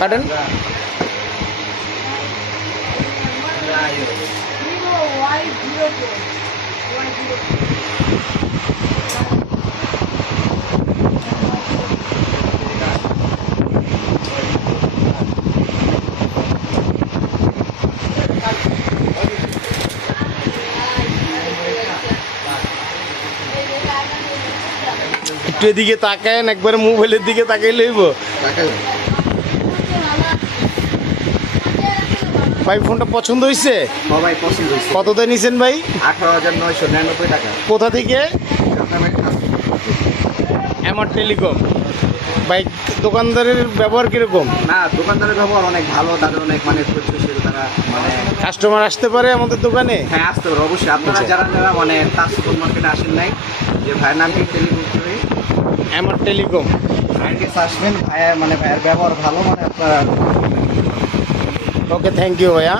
কাটেন। একটু এদিকে তাকায়েন, একবারে মোবাইলের দিকে তাকাই লইব। ভাই ফোনটা পছন্দ হয়েছে? সবাই পছন্দ হয়েছে। কততে নিছেন ভাই? 18,999 টাকা। কোথা থেকে? MR telecom. ভাই দোকানদারের ব্যবহার কিরকম? না, দোকানদারের ব্যবহার অনেক ভালো, তাদের অনেক মানে তারা মানে কাস্টমার আসতে পারে আমাদের দোকানে? হ্যাঁ, আসতে পারে অবশ্যই। আপনারা যারা যারা মানে তার সুপার মার্কেটে আসেন নাই, যে ভাইয়ের নামটি টেলিকম করে এমআর টেলিকম ভাইয়ের কাছে আসবেন। ভাইয়ের ব্যবহার ভালো, মানে আপনারা। ওকে, থ্যাংক ইউ ভাইয়া।